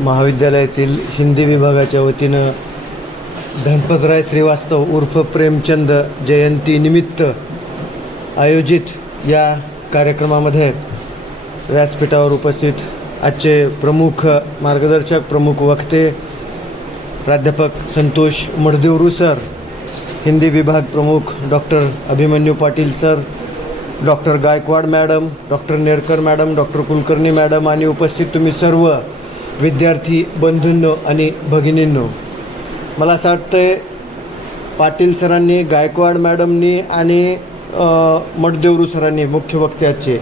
महाविद्यालयातील हिंदी विभागाच्या वतीनं धनपतराय श्रीवास्तव उर्फ प्रेमचंद जयंतीनिमित्त आयोजित या कार्यक्रमामध्ये व्यासपीठावर उपस्थित आजचे प्रमुख मार्गदर्शक प्रमुख वक्ते प्राध्यापक संतोष मडदेवरू सर हिंदी विभाग प्रमुख doctor Abhimanyu Patil sir doctor Gaikwad madam doctor Nerkar madam doctor Kulkarni madam आणि उपस्थित तुम्ही सर्व विद्यार्थी बंधूंनो आणि भगिनींनो मला असं वाटतंय पाटील सरांनी गायकवाड मॅडमनी आणि मठदेवरू सरांनी मुख्य वक्त्याचे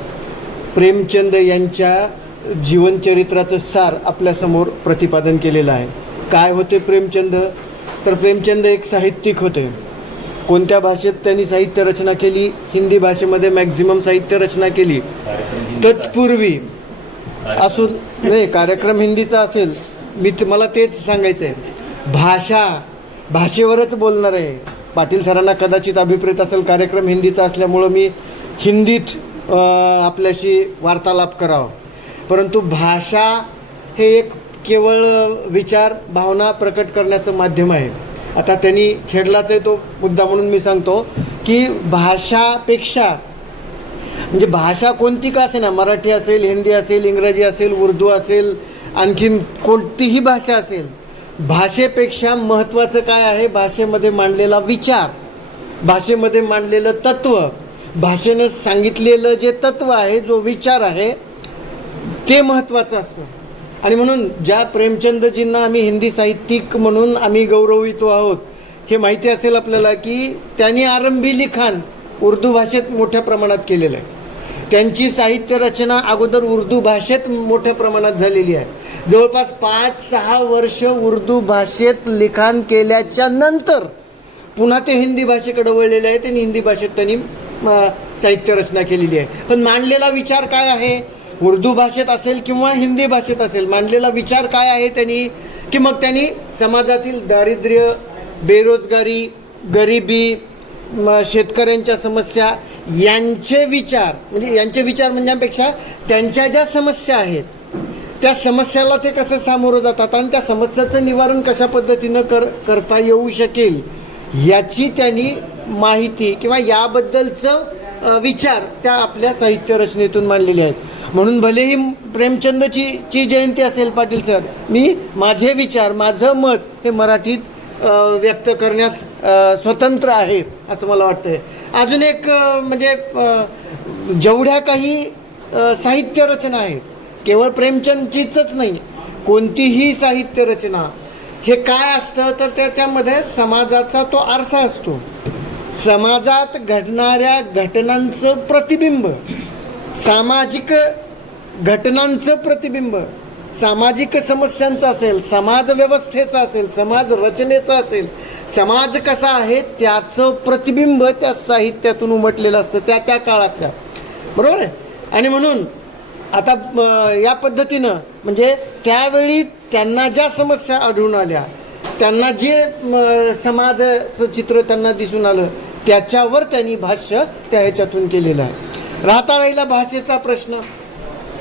प्रेमचंद यांच्या जीवनचरित्राचं सार आपल्यासमोर प्रतिपादन केलेलं आहे. काय होते प्रेमचंद? तर प्रेमचंद एक साहित्यिक होते. कोणत्या भाषेत त्यांनी साहित्य रचना केली? हिंदी भाषेमध्ये मॅक्झिमम साहित्य रचना केली. तत्पूर्वी असू नाही कार्यक्रम हिंदीचा असेल मी मला तेच सांगायचं आहे भाषा भाषेवरच बोलणार आहे. पाटील सरांना कदाचित अभिप्रेत असेल कार्यक्रम हिंदीचा असल्यामुळं मी हिंदीत आपल्याशी वार्तालाप करावा. परंतु भाषा हे एक केवळ विचार भावना प्रकट करण्याचं माध्यम आहे. आता त्यांनी छेडलाच आहे तो मुद्दा म्हणून मी सांगतो की भाषापेक्षा म्हणजे भाषा कोणती का असे ना मराठी असेल हिंदी असेल इंग्रजी असेल उर्दू असेल आणखीन कोणतीही भाषा असेल भाषेपेक्षा महत्त्वाचं काय आहे? भाषेमध्ये मांडलेला विचार भाषेमध्ये मांडलेलं तत्त्व भाषेनं सांगितलेलं जे तत्त्व आहे जो विचार आहे ते महत्त्वाचं असतं. आणि म्हणून ज्या प्रेमचंदजींना आम्ही हिंदी साहित्यिक म्हणून आम्ही गौरवितो आहोत हे माहिती असेल आपल्याला की त्यांनी आरंभी लिखाण उर्दू भाषेत मोठ्या प्रमाणात केलेलं आहे. त्यांची साहित्य रचना अगोदर उर्दू भाषेत मोठ्या प्रमाणात झालेली आहे. जवळपास पाच सहा वर्ष उर्दू भाषेत लिखाण केल्याच्यानंतर पुन्हा ते हिंदी भाषेकडे वळलेले आहेत आणि हिंदी भाषेत त्यांनी साहित्य रचना केलेली आहे. पण मांडलेला विचार काय आहे? उर्दू भाषेत असेल किंवा हिंदी भाषेत असेल मांडलेला विचार काय आहे त्यांनी? की मग त्यांनी समाजातील दारिद्र्य बेरोजगारी गरिबी शेतकऱ्यांच्या समस्या यांचे विचार म्हणजे यांचे विचार म्हणण्यापेक्षा त्यांच्या ज्या समस्या आहेत त्या समस्याला ते कसं सामोरं जातात आणि त्या समस्याचं निवारण कशा पद्धतीनं कर करता येऊ शकेल याची त्यांनी माहिती किंवा याबद्दलचं विचार त्या आपल्या साहित्य रचनेतून मांडलेले आहेत. म्हणून भलेही प्रेमचंदची ची जयंती असेल पाटील सर मी माझे विचार माझं मत हे मराठीत व्यक्त करण्यास स्वतंत्र आहे असं मला वाटतंय. अजून एक म्हणजे जेवढ्या काही साहित्य रचना आहेत केवळ प्रेमचंदचीच नाही कोणतीही साहित्य रचना हे काय असतं तर त्याच्यामध्ये समाजाचा तो आरसा असतो. समाजात घडणाऱ्या घटनांचं प्रतिबिंब सामाजिक घटनांचं प्रतिबिंब सामाजिक समस्यांचं असेल समाज व्यवस्थेचा असेल समाज रचनेचा असेल समाज कसा आहे त्याचं प्रतिबिंब त्या साहित्यातून उमटलेलं असतं त्या त्या काळातल्या. बरोबर आहे? आणि म्हणून आता या पद्धतीनं म्हणजे त्यावेळी त्यांना ज्या समस्या आढळून आल्या त्यांना जे समाजाचं चित्र त्यांना दिसून आलं त्याच्यावर त्यांनी भाष्य त्या ह्याच्यातून केलेलं आहे. राहता राहिला भाषेचा प्रश्न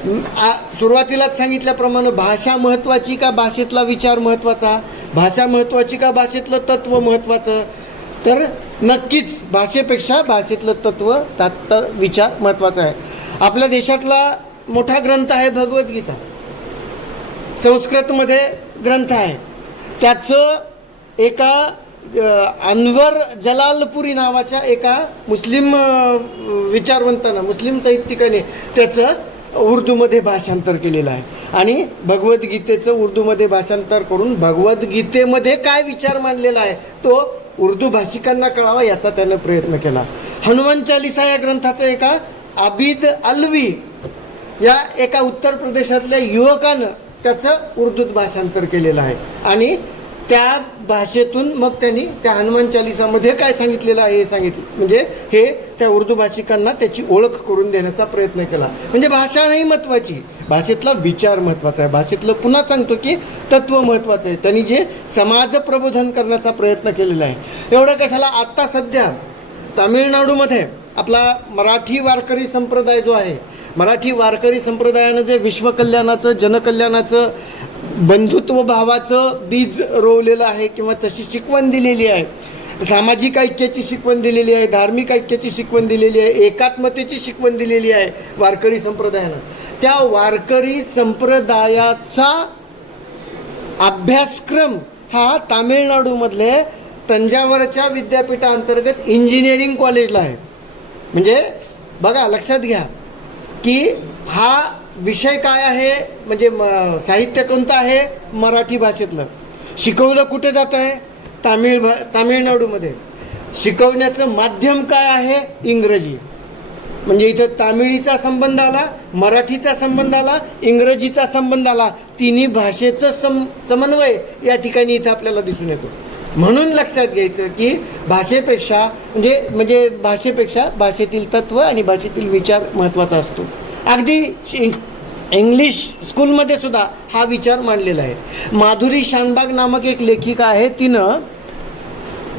सुरुवातीलाच सांगितल्याप्रमाणे भाषा महत्त्वाची का भाषेतला विचार महत्त्वाचा भाषा महत्त्वाची का भाषेतलं तत्त्व महत्त्वाचं तर नक्कीच भाषेपेक्षा भाषेतलं तत्त्व तात्त विचार महत्त्वाचा आहे. आपल्या देशातला मोठा ग्रंथ आहे भगवद्गीता. संस्कृतमध्ये ग्रंथ आहे. त्याचं एका अ, अनवर जलालपुरी नावाच्या एका मुस्लिम अ, विचारवंतानं मुस्लिम साहित्यिकाने त्याचं उर्दूमध्ये भाषांतर केलेलं आहे. आणि भगवद्गीतेचं उर्दूमध्ये भाषांतर करून भगवद्गीतेमध्ये काय विचार मांडलेला आहे तो उर्दू भाषिकांना कळावा याचा त्यानं प्रयत्न केला. हनुमान चालिसा या ग्रंथाचं एका आबिद अलवी या एका उत्तर प्रदेशातल्या युवकानं त्याचं उर्दूत भाषांतर केलेलं आहे. आणि त्या भाषेतून मग त्यांनी त्या हनुमान चालिसामध्ये काय सांगितलेलं आहे हे सांगितलं. म्हणजे हे त्या उर्दू भाषिकांना त्याची ओळख करून देण्याचा प्रयत्न केला. म्हणजे भाषा नाही महत्त्वाची भाषेतला विचार महत्त्वाचा आहे. भाषेतलं पुन्हा सांगतो की तत्त्व महत्त्वाचं आहे. त्यांनी जे समाज प्रबोधन करण्याचा प्रयत्न केलेला आहे. एवढं कशाला? आत्ता सध्या तामिळनाडूमध्ये आपला मराठी वारकरी संप्रदाय जो आहे मराठी वारकरी संप्रदायानं जे विश्वकल्याणाचं जनकल्याणाचं बंधुत्व भावाचं बीज रोवलेलं आहे किंवा तशी शिकवण दिलेली आहे. सामाजिक ऐक्याची शिकवण दिलेली आहे धार्मिक ऐक्याची शिकवण दिलेली आहे एकात्मतेची शिकवण दिलेली आहे वारकरी संप्रदायानं. त्या वारकरी संप्रदायाचा अभ्यासक्रम हा तामिळनाडूमधले तंजावरच्या विद्यापीठाअंतर्गत इंजिनिअरिंग कॉलेजला आहे. म्हणजे बघा लक्षात घ्या की हा विषय काय आहे? म्हणजे म- साहित्य कोणतं आहे? मराठी भाषेतलं. शिकवलं कुठे जात आहे? तामिळ भा तामिळनाडूमध्ये. शिकवण्याचं माध्यम काय आहे? इंग्रजी. म्हणजे इथं तामिळीचा संबंध आला मराठीचा संबंध आला इंग्रजीचा संबंध आला. तिन्ही भाषेचं सम समन्वय या ठिकाणी इथं आपल्याला दिसून येतो. म्हणून लक्षात घ्यायचं की भाषेपेक्षा म्हणजे म्हणजे भाषेपेक्षा भाषेतील तत्व आणि भाषेतील विचार महत्त्वाचा असतो. अगदी इंग्लिश स्कूलमध्ये सुद्धा हा विचार मांडलेला आहे. माधुरी शानबाग नामक एक लेखिका आहे. तिनं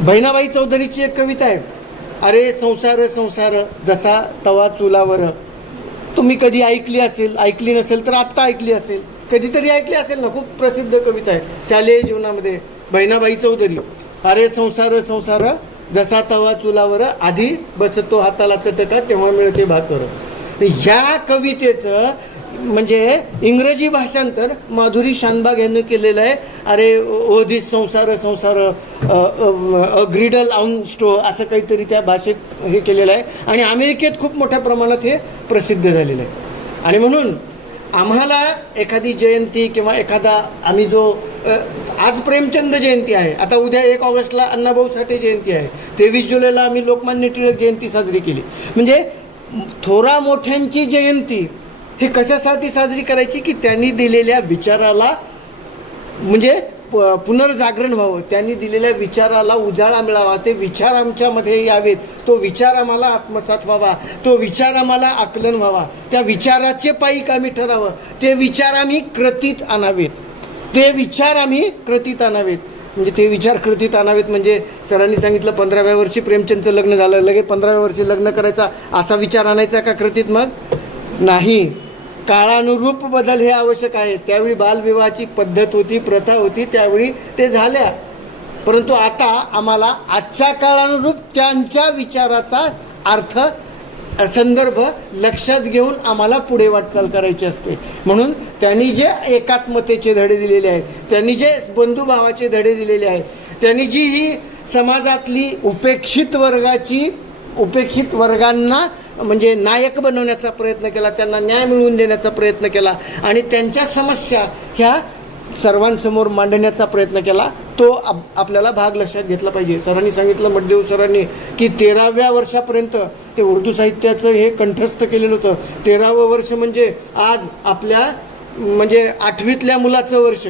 बहिणाबाई चौधरीची एक कविता आहे. अरे संसार संसार जसा तवा चुलावर. तुम्ही कधी ऐकली असेल ऐकली नसेल तर आत्ता ऐकली असेल. कधीतरी ऐकली असेल ना खूप प्रसिद्ध कविता आहे. शालेय जीवनामध्ये बहिणाबाई चौधरी. अरे संसार संसार जसा तवा चुलावर आधी बसतो हाताला चटका तेव्हा मिळते भाकर. तर ह्या कवितेचं म्हणजे इंग्रजी भाषांतर माधुरी शानबाग यांनी केलेलं आहे. अरे ओधी संसार संसार ग्रिडल आउन स्टो असं काहीतरी त्या भाषेत हे केलेलं आहे. आणि अमेरिकेत खूप मोठ्या प्रमाणात हे प्रसिद्ध झालेलं आहे. आणि म्हणून आम्हाला एखादी जयंती किंवा एखादा आम्ही जो आज प्रेमचंद जयंती आहे आता उद्या एक ऑगस्टला अण्णाभाऊ साठे जयंती आहे. तेवीस जुलैला आम्ही लोकमान्य टिळक जयंती साजरी केली. म्हणजे थोरा मोठ्यांची जयंती ही कशासाठी साजरी करायची की त्यांनी दिलेल्या विचाराला म्हणजे प- पुनर्जागरण व्हावं. त्यांनी दिलेल्या विचाराला उजाळा मिळावा. ते विचार आमच्यामध्ये यावेत. तो विचार आम्हाला आत्मसात व्हावा. तो विचार आम्हाला आकलन व्हावा. त्या विचाराचे पायीक आम्ही ठरावं. ते विचार आम्ही कृतीत आणावेत. ते विचार आम्ही कृतीत आणावेत. म्हणजे ते विचार कृतीत आणावेत म्हणजे सरांनी सांगितलं पंधराव्या वर्षी प्रेमचंदचं लग्न झालं. लगे पंधराव्या वर्षी लग्न करायचा असा विचार आणायचा का कृतीत मग? नाही. काळानुरूप बदल हे आवश्यक आहे. त्यावेळी बालविवाहाची पद्धत होती प्रथा होती त्यावेळी ते झाल्या. परंतु आता आम्हाला आजच्या काळानुरूप त्यांच्या विचाराचा अर्थ संदर्भ लक्षात घेऊन आम्हाला पुढे वाटचाल करायची असते. म्हणून त्यांनी जे एकात्मतेचे धडे दिलेले आहेत त्यांनी जे बंधुभावाचे धडे दिलेले आहेत त्यांनी जी ही समाजातली उपेक्षित वर्गाची उपेक्षित वर्गांना म्हणजे नायक बनवण्याचा प्रयत्न केला त्यांना न्याय मिळवून देण्याचा प्रयत्न केला आणि त्यांच्या समस्या ह्या सर्वांसमोर मांडण्याचा प्रयत्न केला तो आप आपल्याला भाग लक्षात घेतला पाहिजे. सरांनी सांगितलं मठदेव सरांनी की तेराव्या वर्षापर्यंत ते उर्दू साहित्याचं हे कंठस्थ केलेलं होतं. तेरावं वर्ष म्हणजे आज आपल्या म्हणजे आठवीतल्या मुलाचं वर्ष.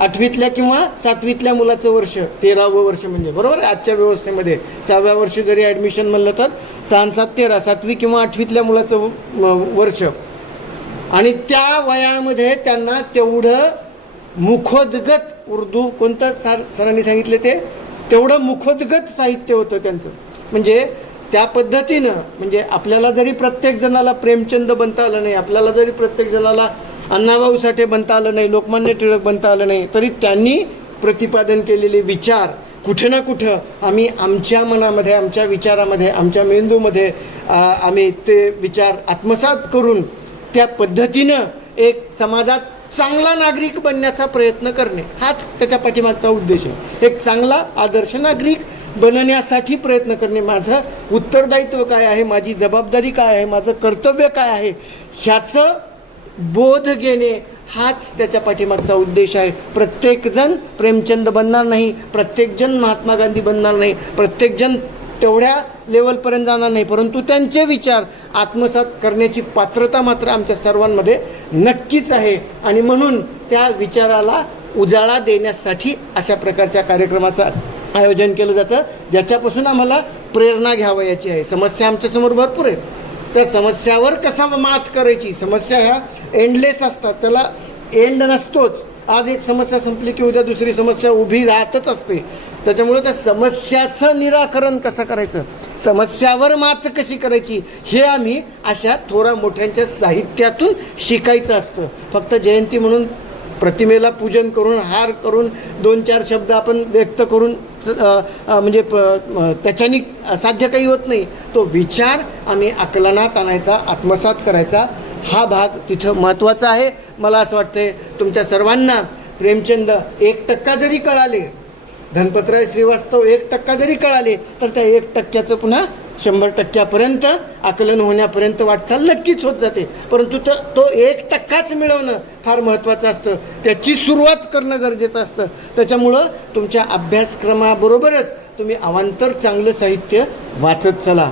आठवीतल्या किंवा सातवीतल्या मुलाचं वर्ष तेरावं वर्ष म्हणजे बरोबर? आजच्या व्यवस्थेमध्ये. सहाव्या वर्षी जरी ॲडमिशन म्हणलं तर सहा सात तेरा सातवी किंवा आठवीतल्या मुलाचं वर्ष. आणि त्या वयामध्ये त्यांना तेवढं मुखोद्गत उर्दू कोणतं सर सरांनी सांगितले ते? तेवढं मुखोद्गत साहित्य होतं त्यांचं. म्हणजे त्या पद्धतीनं म्हणजे आपल्याला जरी प्रत्येक जणाला प्रेमचंद बनता आलं नाही आपल्याला जरी प्रत्येक जणाला अण्णाभाऊ साठे बनता आलं नाही लोकमान्य टिळक बनता आलं नाही तरी त्यांनी प्रतिपादन केलेले विचार कुठे ना कुठं आम्ही आमच्या मनामध्ये आमच्या विचारामध्ये आमच्या मेंदूमध्ये आम्ही ते विचार आत्मसात करून त्या पद्धतीनं एक समाजात चांगला नागरिक बनण्याचा प्रयत्न करणे. हाच त्याच्या पाठीमागचा उद्देश आहे. एक चांगला आदर्श नागरिक बनण्यासाठी प्रयत्न करणे. माझं उत्तरदायित्व काय आहे? माझी जबाबदारी काय आहे? माझं कर्तव्य काय आहे? ह्याचं बोध घेणे हाच त्याच्या पाठीमागचा उद्देश आहे. प्रत्येकजण प्रेमचंद बनणार नाही प्रत्येकजण महात्मा गांधी बनणार नाही प्रत्येकजण तेवढ्या लेवलपर्यंत जाणार नाही. परंतु त्यांचे विचार आत्मसात करण्याची पात्रता मात्र आमच्या सर्वांमध्ये नक्कीच आहे. आणि म्हणून त्या विचाराला उजाळा देण्यासाठी अशा प्रकारच्या कार्यक्रमाचं आयोजन केलं जातं ज्याच्यापासून आम्हाला प्रेरणा घ्यावयाची आहे. समस्या आमच्यासमोर भरपूर आहेत. त्या समस्यावर कसा मात करायची? समस्या ह्या एंडलेस असतात. त्याला एंड नसतोच. आज एक समस्या संपली की उद्या दुसरी समस्या उभी राहतच असते. त्याच्यामुळे त्या समस्याचं निराकरण कसं करायचं? समस्यावर मात कशी करायची? हे आम्ही अशा थोरा मोठ्यांच्या साहित्यातून शिकायचं असतं. फक्त जयंती म्हणून प्रतिमेला पूजन करून हार करून दोन चार शब्द आपण व्यक्त करून च- म्हणजे प त्याच्यानी साध्य काही होत नाही. तो विचार आम्ही आकलनात आणायचा आत्मसात करायचा. हा भाग तिथं महत्त्वाचा आहे. मला असं वाटतंय तुमच्या सर्वांना प्रेमचंद एक टक्का जरी कळाले धनपतराय श्रीवास्तव एक टक्का जरी कळाले तर त्या एक टक्क्याचं पुन्हा शंभर टक्क्यापर्यंत आकलन होण्यापर्यंत वाटचाल नक्कीच होत जाते. परंतु तर तो एक टक्काच मिळवणं फार महत्त्वाचं असतं. त्याची सुरुवात करणं गरजेचं असतं. त्याच्यामुळं तुमच्या अभ्यासक्रमाबरोबरच तुम्ही अवांतर चांगलं साहित्य वाचत चला.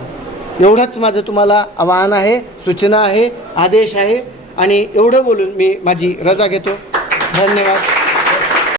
एवढंच माझं तुम्हाला आवाहन आहे सूचना आहे आदेश आहे. आणि एवढं बोलून मी माझी रजा घेतो. धन्यवाद.